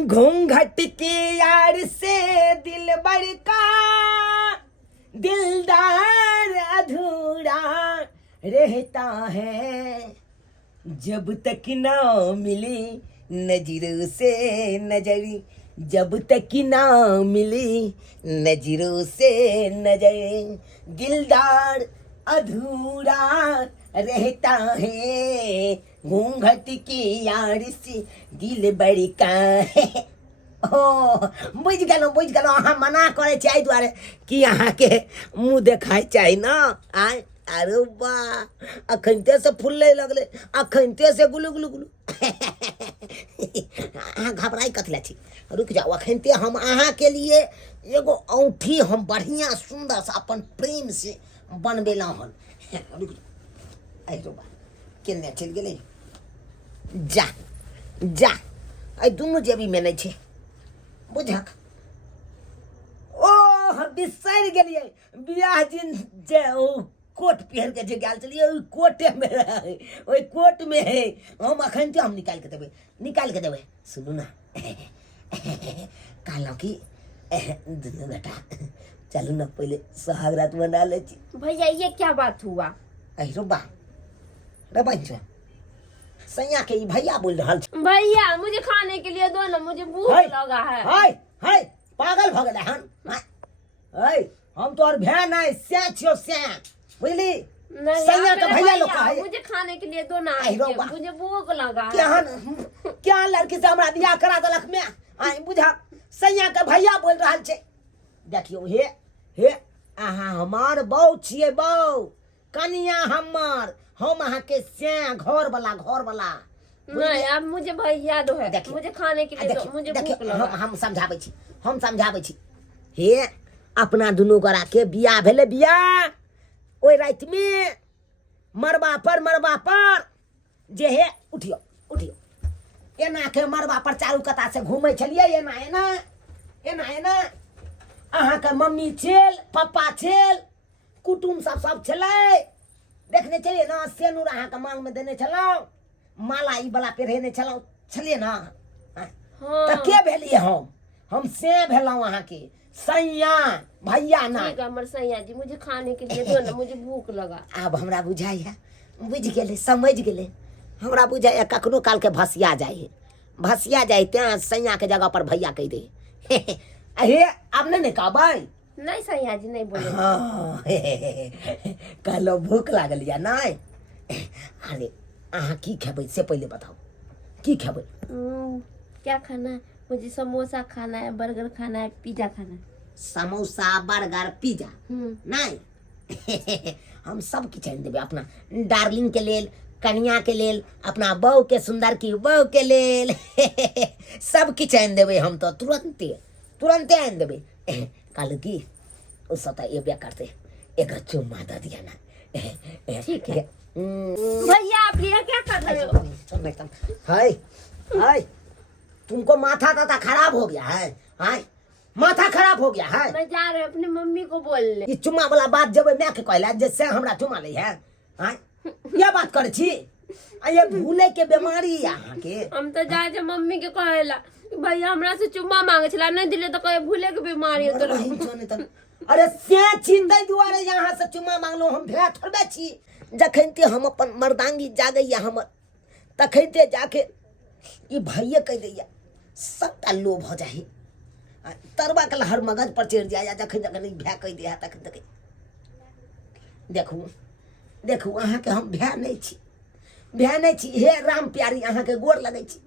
घूंघट की यार से दिल बड़का दिलदार अधूरा रहता है, जब तक ना मिली नजरों से नजर, जब तक ना मिली नजरों से नजर, दिलदार अधूरा रहता है, घूंघट की यार से दिल बड़का है। ओ बुझ गेलो अहाँ मना करे एहि दुआरे कि अहाँके मुँह देखाय चाही न। आय अरे वाह, अखनते से फुलले लगले, अखनते से गुलू गुलू गुलू। अहाँ घबराई कथी ला छी, रुक जाओ। अखनते हम अहाँ के लिए एगो औंठी हम बढ़िया सुंदर सा अपन प्रेम से बनबेलहुँ हन। रुक जाओ। अरे वाह, केने चलि गेलै, जा जा, एहि दुनू जेबी में नहि छै बुझक। ओ बिसरि गेलियै, बियाह दिन जे ओ कोट पहिर के जे गेल छलियै ओहि कोटे में रहै, ओहि कोट में है हम अखन हम निकालि के देबै। सुनू ना, कहलहुँ कि दुनू बेटा चलू ना पहले सुहाग रात मना ले छी। भैया ये क्या बात हुआ? अरे रुबा रे बच्चा, सैया के भैया बोल रहा है। भैया मुझे खाने के लिए दो ना, मुझे भूख लगा है। हाय पागल भ गेलै हन। हाय हम तो और भैन है, स्या छियो स्या, बुझली? सैया के भैया लोग का है। मुझे खाने के लिए दो ना, मुझे भूख लगा है। क्या लड़की से हमरा बियाह करा देलक में, आई बुझा सैया के भैया बोल रहा है। देखियो हे अहाँ हमार बहू छिए, बहू कनिया हमर, हम अहाँ के स्या घर वाला नहीं। अब मुझे भैया दो है, मुझे खाने के लिए दो, मुझे भूख लगा। हम समझाबै छी। हे अपना दुनू गोरा के बियाह भेले, बियाह ओइ रात में मरबा पर जे हे उठियो एना के मरबा पर चारू कता से घूमै छलियै, एना अहाँ के मम्मी छेल, पप्पा छेल, कुटुम सब छलै, देखने चलिए ना। सेनुर अहाँ के मांग में देने छलौं, माला ई वाला पहिरने छलिए ना। तो के भेलिए हम से भेलौं अहाँ के सैया, भैया ना। ठीक है हमर सैया जी, मुझे खाने के लिए दो ना, मुझे भूख लगा। अब हमरा बुझाइया, बुझ गेले, समझ गेले। हमरा बुझाइया कखनो काल के भसिया जाए त्या सैया के जगह पर भैया कह दे। अरे अब नहीं कहबै? नहीं सैया जी नहीं बोले। हाँ, कहलो भूख लागल या नहीं? अरे अहाँ की खेबै से पहले बताओ, की खेबै? क्या खाना है? मुझे समोसा खाना है, बर्गर खाना है, पिज्जा खाना है। समोसा बर्गर पिज्जा नहीं। हम सब किछु आनि देबै अपना डार्लिंग के लेल, कनिया के लेल, अपना बहू के सुंदर की बहू के लेल। सब किछु आनि देबै हम तो तुरंते आनि देबै। कहलू की ओ सब तो एबे करते, एक चुम्मा दे दिया ना। ठीक है भैया, आप ये क्या कर रहे हो? हाय तुमको माथा खराब हो गया है? हाय माथा खराब हो गया है? मैं जा रहे अपनी मम्मी को बोलने। ये चुम्मा वाला बात जब मैं के कहला जैसे हमरा चुम्मा ले है, हाय क्या बात करे छी? ये भूले के बीमारी यहाँ के। हम तो जाए मम्मी के कहला भैया हमरा से चुम्मा मांगे छला, नहीं दिले तो कहे भूले के बीमारी हो तो। अरे से चिंता दुआरे यहाँ से चुम्मा मांगलो, हम भेड़ा थोड़बे छी। जखनते हम अपन मर्दांगी जागैया हमर, तखनते जाके ई भैया कह दैया, सबटा लोभ हो जाए, तरबा के हर मगज पर चढ़ जाए। जखन ई भै कह दिया तखन देखू अहाँ के हम भै नहीं छी। हे राम प्यारी अहाँ के गोर लगै छी,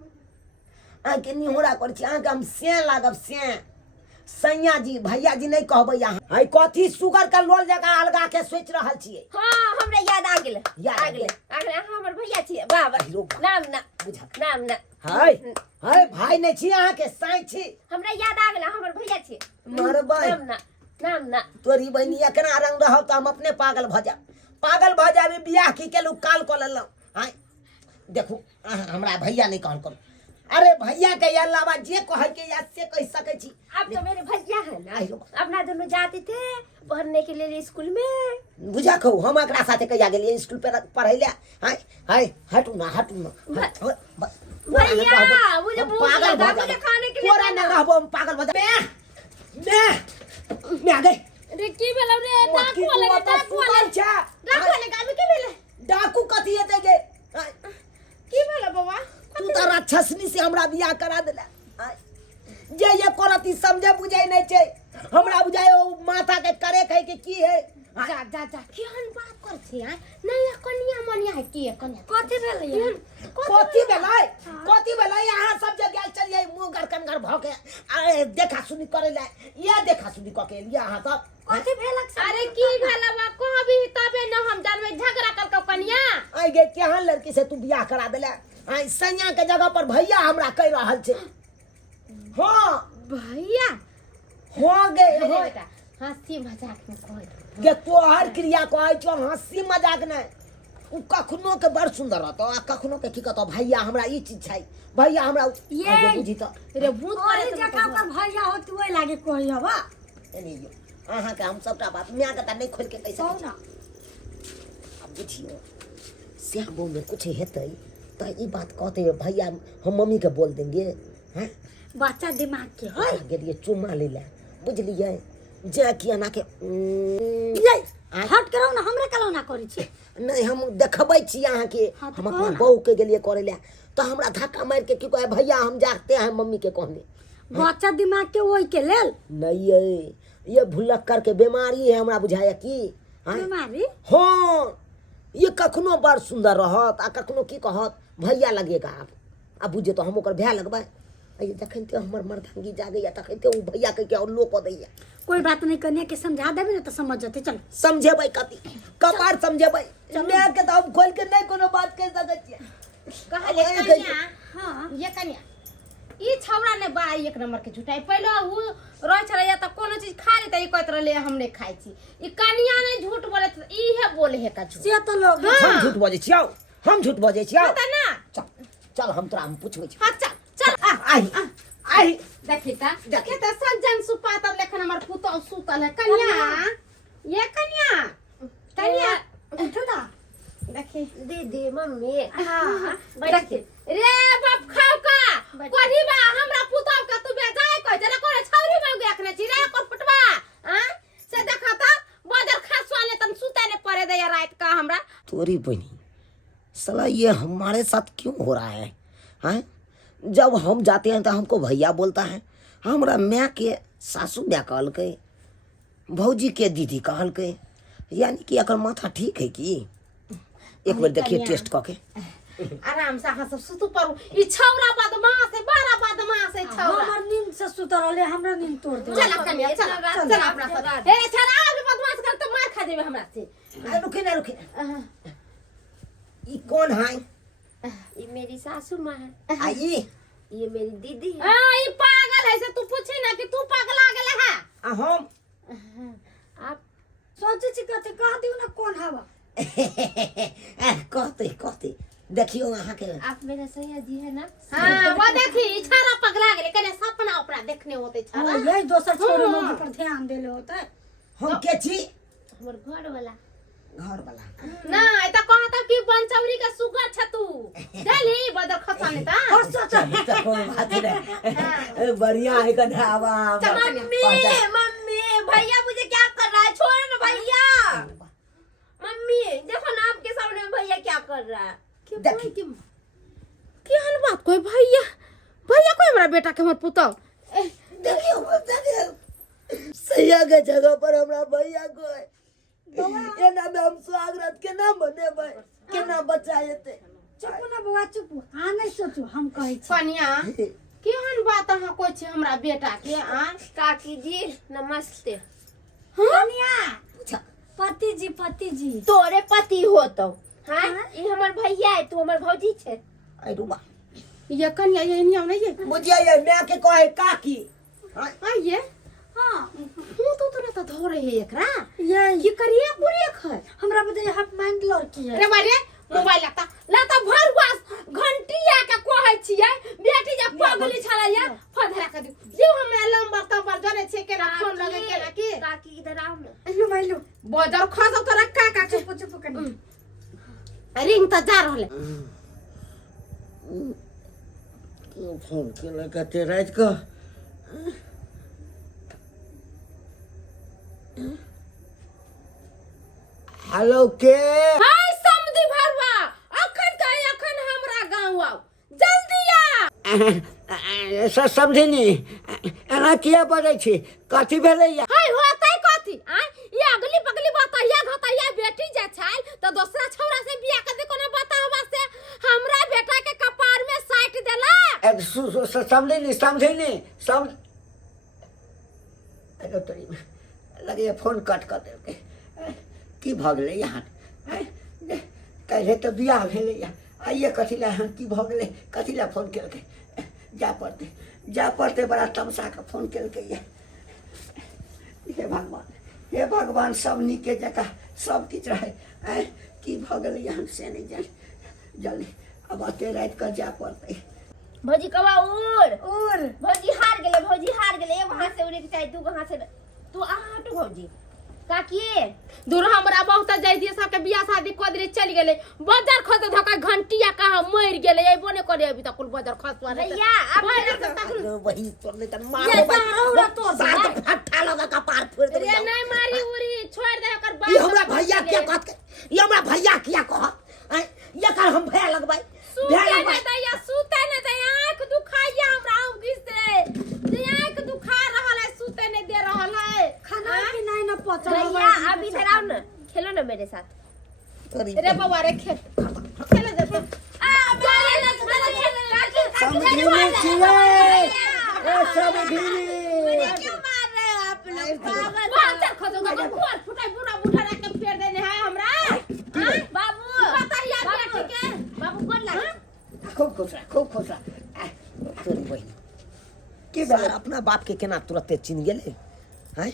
अहाँ के निहोरा कर छी, अहाँ के हम से लागब से। सैया जी भैया जी नहीं कहबै अहाँ। हाय कथी सुगर का लोल जगह अलगा के सोच रहल छियै? हां हमरा याद आ गेलै अहाँ हमर भैया छियै। बाबा नाम ना बुझा, नाम ना। हाय भाई नहीं छी अहाँ के, साई छी। हमरा याद आ गेलै हमर भैया छियै। मरबै नाम ना। तोरी बहनिया केना रंग रहौ त हम अपने पागल भ जाब। बियाह की केलू काल क लेलौ। हाय देखू हमरा भैया नहीं कहल करू। अरे भैया के अलावा जे कहे के या से कह सके छी। आप तो मेरे भैया है ना, अपना दोनों जाते थे पढ़ने के लिए स्कूल में। बुझा कहू हम एकरा साथे कहिया गेलिए स्कूल पे पढ़ै ले। हाय हटू ना भैया मुझे भूख लगा, मुझे खाने के लिए रहबो हम पागल बजा मैं आ गई रे की भेलौ रे डाकू वाला रे डाकू वाला गामी की भेले डाकू कथी हेतै गे की भेलौ बाबा तू तो राक्षसनी से हमरा बियाह करा देला जे ये करती समझे बुझै नहीं छै हमरा बुझाय ओ माथा के करे कहे के की है जा जा जा केहन बात कर छी आ नहीं कनिया मनिया है की कनिया कथि भेलै कथी भेलै यहाँ सब जगह चलिए मुंह गरकनगर भ के अरे देखा सुनी करे ले ये देखा सुनी क के लिए यहाँ सब कथि भेलक अरे की भेला बा कहबी तबे न हम जानबे झगड़ा करके कनिया आई गे केहन लड़की से तू बियाह करा देला आई सैया के जगह पर भैया हमरा कह रहल छै हां भैया हो गए हो बेटा हंसी मजाक में कह गे तोहर क्रिया कहै छौ हंसी मजाक नहीं उ कखनो के बड़ सुंदर रहतो आ कखनो के की कहतो भैया हमरा ई चीज छै भैया हमरा ये बुझी तो रे भूत अरे जगह पर भैया हो तू लागे कोई हवा एनी यो अहाँ के हम सबटा बात मियां के त नहीं खोल के कैसे कहो ना अब बुझियो श्यामो में कुछ हेतै त ई बात कहते भैया हम मम्मी के बोल देंगे हैं बच्चा दिमाग के है गेलिए चुम्मा ले ले बुझलिए जे किया ना के ये हट करो ना हमरा कलो ना करै छी नहीं हम देखबै छी अहाँ के हाँ तो हम कहो अपना ना। बहू के गेलिए करे ले तो हमरा धक्का मार के की कहे भैया हम जाते हैं मम्मी के कहने बच्चा दिमाग के ओई के लेल नहीं ये भुलक्कर के बीमारी है हमरा बुझाया की हाँ? बीमारी हाँ ये कखनो बड़ सुंदर रहत आ कखनो की कहत भैया लगेगा अब बुझे तो हम ओकर भै लगबै ये जखन ते हमर मर्दांगी जागैया तखन ते उ भैया के क्या लोक दैया कोई बात नहीं करने के समझा देबे ना तो समझ जते चल समझेबै कथी कपार समझेबै मैं के तो हम खोल के नहीं कोनो बात कह सकै छियै कहले कनिया हां ये कनिया ई छौरा ने बा एक नंबर के झुटाई पहले उ रह छलैया त कोनो चीज खा ली त ई कहत रहले हम नहीं खाइ छी ई कनिया नहीं झूठ बोले त ई है बोले है का झूठ से तो लोग हम झूठ बजै छियौ हम झूठ बजै छियौ पता ना चल चल हम तोरा हम पूछबै छी हां चल चल आई आई देखी ता देखे त सज्जन सुपातर लेखन हमर पुतो सुतल है कन्या ये कन्या कन्या उठो ना देखी दीदी मम्मी हां देखी रे बाप खाओ का कोनी बा हमरा पुतो का तू बे जाय कह जरा करे छौरी मांगे अखने छी रे कोन पुटवा हां से देखा त बदर खासवाने तन सुते ने पड़े दे रात का हमरा तोरी बनी साला ये हमारे साथ क्यों हो रहा है हैं जब हम जाते हैं तो हमको भैया बोलता है हमरा माँ के सासू माँ कहलकै भौजी के दीदी कहलकै यानी कि एकर माथा ठीक है कि एक बार देखिए टेस्ट करके आराम से हां सब सुतु पड़ू ई छौरा बदमाश है बड़ा बदमाश है छौरा हमर नींद से सुतर रहले हमरा नींद तोड़ दे चल कन्या चल चल अपना साथ ए छौरा अभी बदमाश कर तो मार खा देबे हमरा से रुके ना ई कौन है ये मेरी सासू माँ है आई ये मेरी दीदी है ई पागल है से तू पूछे ना कि तू पगला गेले है हम आप सोचे छी कते कह दियो ना कौन हवा कहते देखियो अहाँ के आप मेरा सैया जी है ना हां वो देखी छारा पगला गेले कने सपना उपरा देखने होते छारा यही दोसर छोरे मौके पर ध्यान देले होता है हम के छी हमारे घर वाला घर वाला ना ए त कहत कि पंचौरी का सुगर छ तू चली बदर खसाने ता तो कोई बात नहीं बढ़िया है कन्हावा मम्मी भैया मुझे क्या कर रहा है छोड़ ना भैया मम्मी देखो ना आपके सामने भैया क्या कर रहा है देखी की हल बात कोई भैया भैया कोई हमरा बेटा के हमर पुतो देखियो सैया के जगह पर हमरा भैया को ये ना में हम स्वागत के ना बनेबै के ना बचाएते चुप ना बुआ चुप हां नहीं सोचू हम कहै छी कन्या केहन बात अहाँ कोइ छी हमरा बेटा के आ काकी जी नमस्ते कन्या पति जी तोरे पति हो तो हाँ ये हमर भैया है तू हमर भौजी छे आई रुबा ये कन्या ये नहीं नहीं ये मुझे ये मैं के कहे काकी आ ये हां तू तो ना धोरे है एकरा ये की करिए पूरी खै हमरा बदे हाफ मैंगलोर की है रे मारे मोबाइल लाता भरवास घंटी आके कहै छियै बेटी जब पगली छलैया फधरा के दियो हमरा लंबर तंबर जने छै केना फोन लगे केना की काकी इधर आओ ना अयो माइलो बजर खस तो रखा का चुप कन्या रिंग त जा रहले फोन के लगाते रात को हेलो के हाय समधी भरवा अखन हमरा गांव आओ जल्दी आ समझी नी एना किया बजै छी कथी भेलैया हाय होतै कथी आ ये अगली बगली बताइया घतैया बेटी जे छाल तो दूसरा छौरा से बियाह कर दे कोनो बतावा से हमरा बेटा के कपार में साइट देला समझी नी समझ अरे तोरी लगे फोन कट कर देलकै की भ गेलै यहाँ कहे तो बियाह भेलैया आइए कथी ला की भ गेलै कथी ला फोन केलकै जा पड़ते बड़ा तमसा के फोन केलकै हे भगवान सब नीके जगह सब किछ रहे की भ गेलै यहाँ से नहीं जान जल्दी अब अते रात कर जा पड़ते भौजी कवा उड़ भौजी हार गेले एगो हाथ से उड़े के चाहे दूगो हाथ से तू आ हटो भौजी काकी दूर हमरा बहुत जाइती सबके बियाह शादी कदरे चल गेले बाजार खस धका घंटिया कहा मर गेले एबो ने करे अभी तक कुल बाजार खसवा भैया अब वही तोड़ने त मारो तो साथ फट्टा लगा कपार फोड़ दे रे नहीं मारी उरी छोड़ दे कर बात ये हमरा भैया क्या कहत ये हमरा भैया क्या कह ये कर हम भैया लगबाई सूते ने दया आंख दुखाइया हमरा गिस रे आंख दुखा रहल है सूते ने दे रहल है खाना पीना ना पचा भैया अब इधर आओ ना खेलो ना मेरे साथ रे बाबा रे खेल दे चले ना समझीने छिए ए समझीने क्यों मार रहे हो आप लोग पागल बाजार खसोगा तो गोर फुटाई बुढ़ा बुढ़ा रख के फेर देने है हमरा बाबू बताइए बेटी के बाबू कौन लगा खूब खुश रह तोरी बहिन के बार अपना बाप के केना तुरंते चिन्ह गेले हैं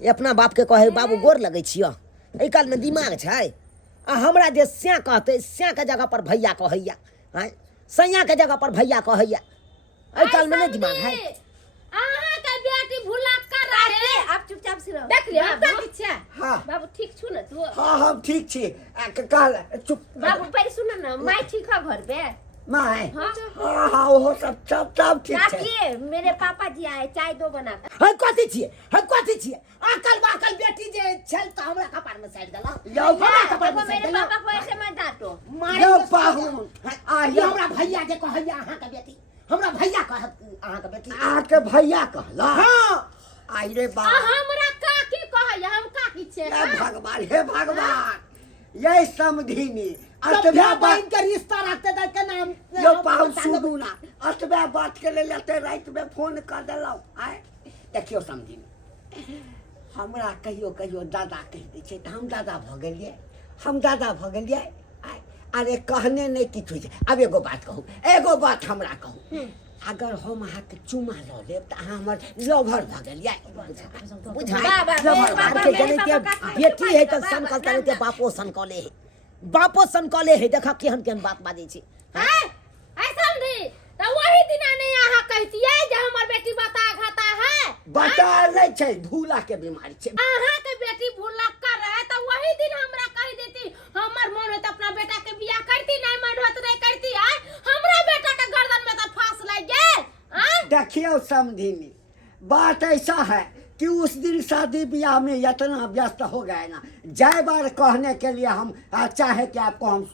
ये अपना बाप के कहे बाबू गोर लगै छियो एहि काल में दिमाग छै आ हमरा जे स्या कहते स्या के जगह पर भैया कहैया हैं सैया के जगह पर भैया कहैया एहि काल में नहीं दिमाग है अहाँ के बेटी भुला कर रहे आप चुपचाप से रहो देख लियो हम ठीक छै हां बाबू ठीक छु ना तू हां हम ठीक छी काल चुप बाबू पहले सुन ना मैं ठीक है घर पे माय हाँ हां वो सब ठीक छै काकी मेरे पापा जी आए चाय दो बना कर हम कथी छिए अकल बाकल बेटी जे छल त हमरा कपार में साइड देला यौ हमरा कपार में साइड मेरे देला पापा को ऐसे मत डांटो यौ पाहुन आ ये हमरा भैया जे कहैया अहाँ के बेटी हमरा भैया कहत अहाँ के बेटी अहाँ के भैया कहला हां आई रे बा हमरा काकी कहैया हम काकी छै हे भगवान ये समधिनी अतबा बहन के रिश्ता रखते द के नाम यो पाहुन सुनू ना अतबा बात के ले लेते रात में फोन कर देलौ आय देखियो समधिनी हमरा कहियो दादा कह दै छै त हम दादा भ गेलियै अरे कहने नहीं किछ होय छै अब एगो बात हमरा कहू अगर हम अहाँ के चुमा ल लेब त अहाँ हमर लवर भ गेलियै बुझा बेटी है त संकल करे के बापो संकले है देखा केहन बात बाजै छै ऐ समझी त वही दिना नहीं अहाँ कहतियै जे हमर बेटी बता घाता है बता नहीं छै भूला के बीमारी छै अहाँ के बेटी भूला कर रहे त वही दिन हमरा कह देती हमर मन होत अपना बेटा के बियाह करती नहीं मन होत नहीं करती है हमरा बेटा के गर्दन में त फांस लग गेल देखियो समधिनी बात ऐसा है कि उस दिन शादी ब्याह में इतना व्यस्त हो गए ना जय बार कहने के लिए हम चाहे कि आपको हम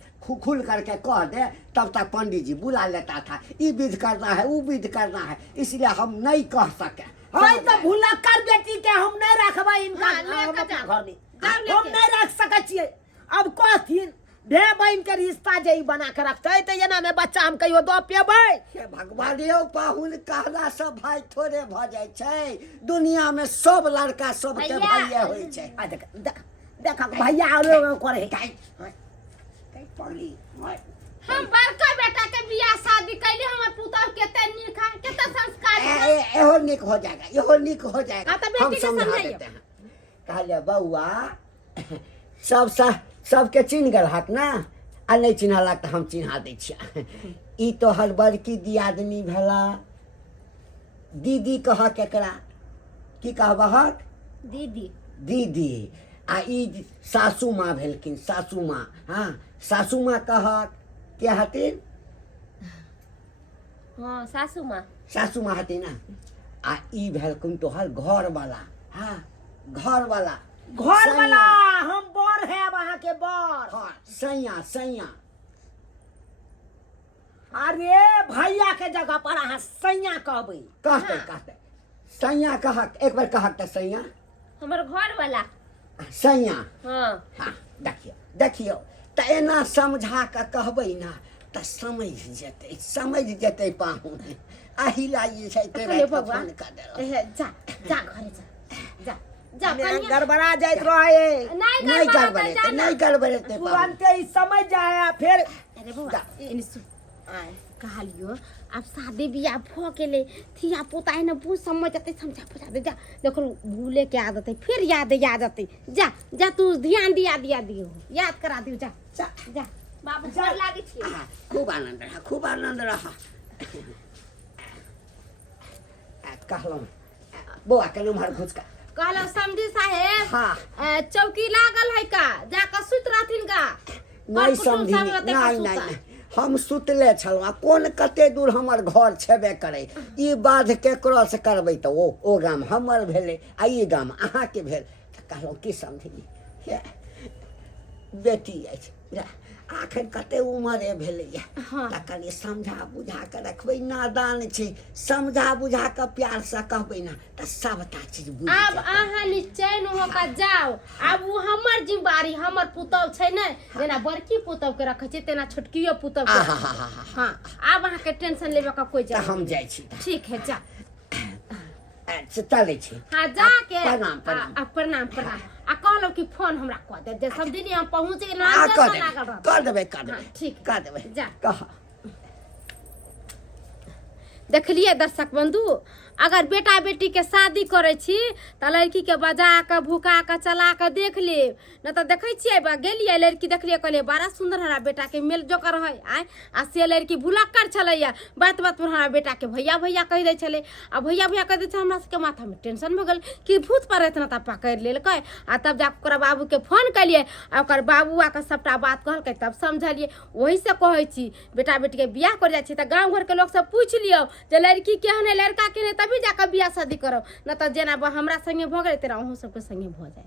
खुल करके कह दे तब तक पंडित जी बुला लेता था ये विध करना है वो विध करना है इसलिए हम नहीं कह सके तो भूला कर बेटी के हम नहीं रखबा इनका घर में हम नहीं रख सके छिए अब कहथिन भे बहन के रिश्ता जे बना के रखते तो एना में बच्चा हम कहियो दो पेबै हे भगवान यौ पाहुन कहला सब भाई थोड़े भ जाय छै दुनिया में सब लड़का सब के भाई होय छै आ देख भैया आरो करे कई पगली हम बड़का बेटा के बियाह शादी कैली हमर पुतह केते नीक है केते संस्कार एहो नीक हो जाएगा हाँ, तो बेटी हम के समझा समझाइए। देते हैं कहले बउआ सबके चिन्ह गेलहक ना आ नहीं चिन्हलक तो हम चिन्हा दै छियै ई तो हर बड़की दियादनी भेला दीदी कह केकरा की कहबहक दीदी आ ई सासू माँ भेलखिन सासू माँ हाँ सासू माँ कहक के हथिन हाँ सासू माँ हथिन ना आ ई भेल कोन तोहर घर वाला। हाँ घर वाला घर वाला हम बर है वहाँ के बर। हाँ सैया सैया। अरे भैया के जगह पर अहाँ सैया कहबै। कहते कहते सैया कहक एक बार कहक त सैया हमर घर वाला। सैया। हाँ हाँ देखियो देखियो त एना समझा के कहबै ना त समझ जेतै पाहुन। आही लागी छै तेरे अरे फोन भगवान। कर देलो। जा जा घरे जा जा कनिया गड़बड़ा जाइत रहे। नहीं गड़बड़ेते नहीं गड़बड़ेते पाहुन। तुरंते ही समझ जाए फिर। अरे बउआ इने सुन कहलियो अब शादी बियाह भ गेले थिया पोता है ना बहुत समझ जाते समझा बुझा दे। जा देखो भूले के आदत है फिर याद आ जाते। जा जा तू ध्यान दियो याद करा दियो। जा जा जा बाबू घर लागे छी। हाँ, खूब आनंद रहा खूब आनंद रहा। कहलौं बौआ के उम्हर घुस का कहलो समझी साहेब। हाँ चौकी लागल है का जाकर सुत रहथिन का। नहीं समझी नहीं नहीं हम सुतले छलहुँ। कोन कते दूर हमर घर छेबे करे। ई बाध केकरो से करबै त ओ गाम हमर भेलै आ ई गाम अहाँके भेल। त कहलहुँ की समझी बेटी अछि आखिर कते उमरे भेलैया। हाँ। त कनी समझा बुझा के रखबै नादान छै समझा बुझा के प्यार से कहबै ना त सबटा चीज बुझ अब जेतै। अहाँ निश्चय होकर जाओ। अब वो हमर जिम्मेवारी हमर पुतौ छै ने जेना बड़की पुतौ के रखे छै तेना छोटकियो पुतौ के। हाँ अब अहाँ के टेंशन लेबे का कोई त जरूरत हम जाइ छी। ठीक है जा। चलै छी। हाँ जाके प्रणाम प्रणाम। प्रणाम प्रणाम। आ कहलो कि फोन हमरा कह दे जे सब दिन हम पहुंच गेल ना हाँ, जैसा कर लागल देबै रहत। कर देबै कर हाँ, देबै ठीक कर देबै जा। कह। देखलिए दर्शक बंधु अगर बेटा बेटी के शादी करे छी त लड़की के बजा के भूका के चला के देख ले न त देखे छिए गेलिए लड़की देखलिए कहलिए बड़ा सुंदर हमारा बेटा के मेल जोकर है आय आ से लड़की भुलक्कर छलैया बात बात पर हमारा बेटा के भैया भैया कह दे छले आ भैया भैया कह दे छले हमरा के माथा में टेंशन भ गेल कि भूत पड़त न त पकड़ लेलकै आ तब जा ओकरा बाबू के फोन कलिए आ ओकर बाबू आ के सबटा बात कहलकै तब समझलिए। वही से कहै छी बेटा बेटी के बियाह कर जाय छी त गांव घर के लोग सब पूछ लियो जे लड़की केहन है लड़का केहन है तभी जाकर बियाह शादी करब न त जेना हमरा संगे भ गेलै तेना अहूँ सबके संगे भ जाए।